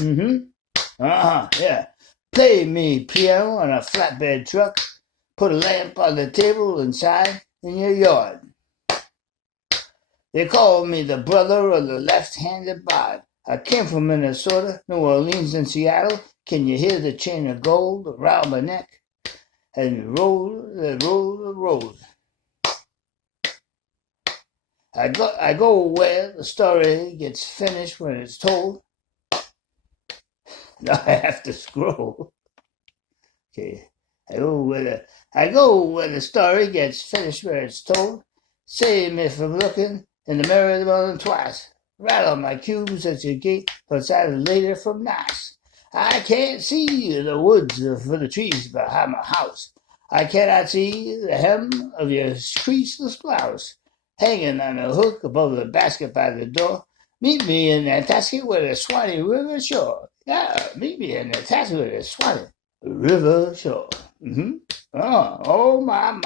Yeah. Play me piano on a flatbed truck. Put a lamp on the table inside in your yard. They call me the brother of the left-handed bard. I came from Minnesota, New Orleans, and Seattle. Can you hear the chain of gold around my neck? And roll. I go where the story gets finished when it's told. Now I have to scroll. Okay. I go where the story gets finished where it's told. Save me from looking in the mirror more than twice. Rattle my cubes at your gate, but it's either later from nice. I can't see the woods for the trees behind my house. I cannot see the hem of your creaseless blouse hanging on a hook above the basket by the door. Meet me in Nantasket with a Swanee River shore. Yeah, meet me in Nantasket with a Swanee River shore. Oh, my.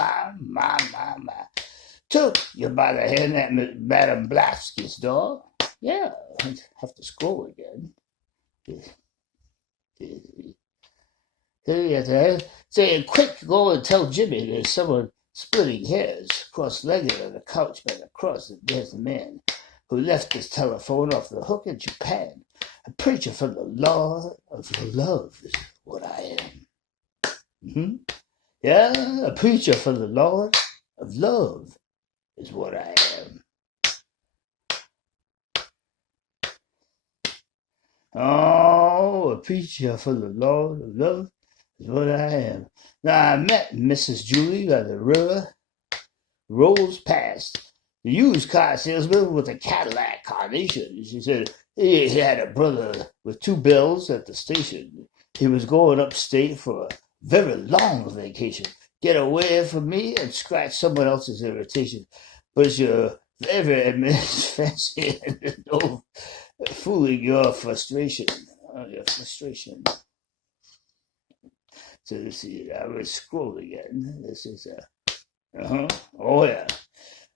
Took you by the hand at Madame Blavatsky's door. Yeah, I have to scroll again. Saying, quick, go and tell Jimmy there's someone splitting hairs cross-legged on the couch by the cross. There's the man who left his telephone off the hook in Japan. A preacher from the Lord of love is what I am. Yeah, a preacher for the Lord of love is what I am. Oh, a preacher for the Lord of love is what I am. Now I met Mrs. Julie by the river, rolls past. The used car salesman with a Cadillac Carnation. She said he had a brother with 2 bills at the station. He was going upstate for a very long vacation. Get away from me and scratch someone else's irritation. But you're very fancy and no fooling your frustration. So let's see, I will scroll again. This is oh yeah.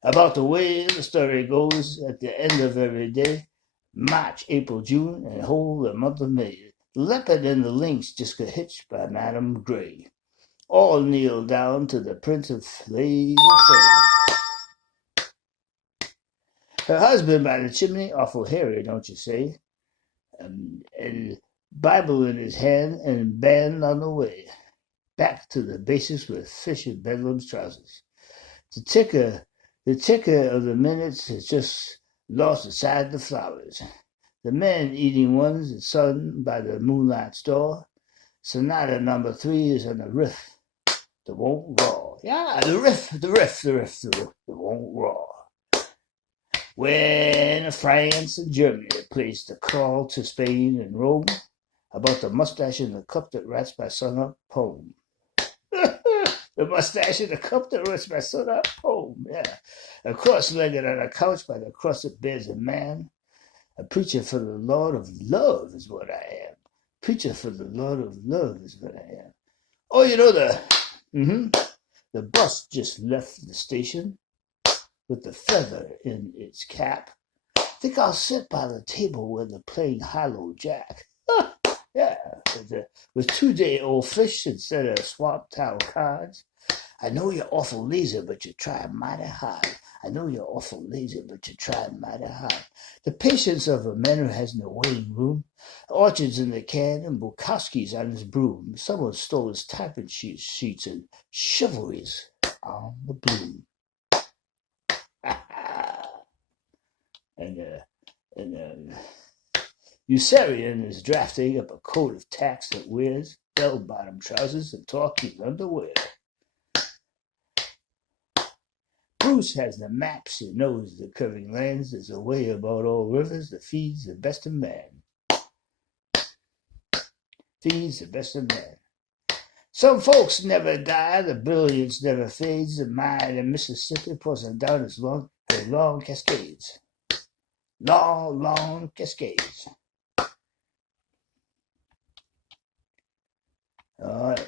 About the way the story goes at the end of every day, March, April, June, and whole the month of May. The leopard and the lynx just got hitched by Madame Gray. All kneel down to the Prince of Flavor Fame. Her husband by the chimney, awful hairy, don't you say? And Bible in his hand and band on the way. Back to the basics with fish and bedlam's trousers. The ticker of the minutes has just lost aside the flowers. The men eating ones and sun by the moonlight's door. Sonata number 3 is on the riff that won't roar. Yeah, the riff that won't roar. When France and Germany placed a call to Spain and Rome about the mustache in the cup that writes my son up poem. The mustache in the cup that writes my son up poem. Yeah, a cross-legged on a couch by the cross that bears a man. A preacher for the Lord of love is what I am. Preacher for the Lord of love is what I am. Oh, you know the bus just left the station with the feather in its cap. Think I'll sit by the table where they're playing high-low jack. Yeah, with 2-day-old fish instead of swamp town cards. I know you're awful lazy, but you try mighty hard. I know you're awful lazy, but you try mighty hard. The patience of a man who has no waiting room. Orchards in the can and Bukowski's on his broom. Someone stole his typing sheets and chivalries on the bloom. and Usarian is drafting up a code of tax that wears bell-bottom trousers and talking underwear. Bruce has the maps and knows the curving lands. There's a way about all rivers that feeds the best of man. Feeds the best of man. Some folks never die, the brilliance never fades. The mine in Mississippi pours down its long cascades. Long cascades. All right.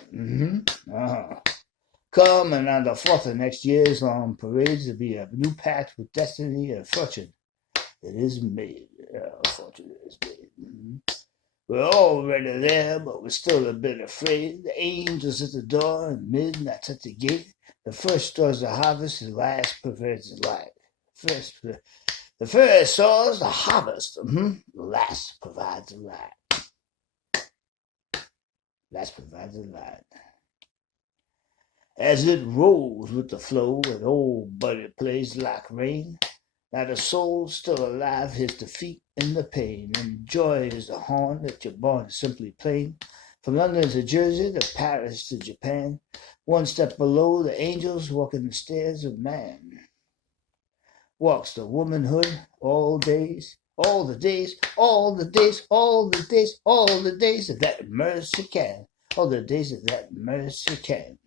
Coming on the 4th of next year's long parades will be a new pact with destiny and fortune that is made. Fortune is made. We're already there, but we're still a bit afraid. The angels at the door and midnight at the gate. The first stars the harvest, the last provides the light. The first stars the harvest, the last provides the light. Last provides the light. As it rolls with the flow, and old Buddy plays like rain. Now the soul's still alive, his defeat in the pain, and joy is the horn that you're born simply plain. From London to Jersey, to Paris to Japan, one step below the angels walking the stairs of man. Walks the womanhood all days, all the days, all the days, all the days, all the days that mercy can, all the days that mercy can.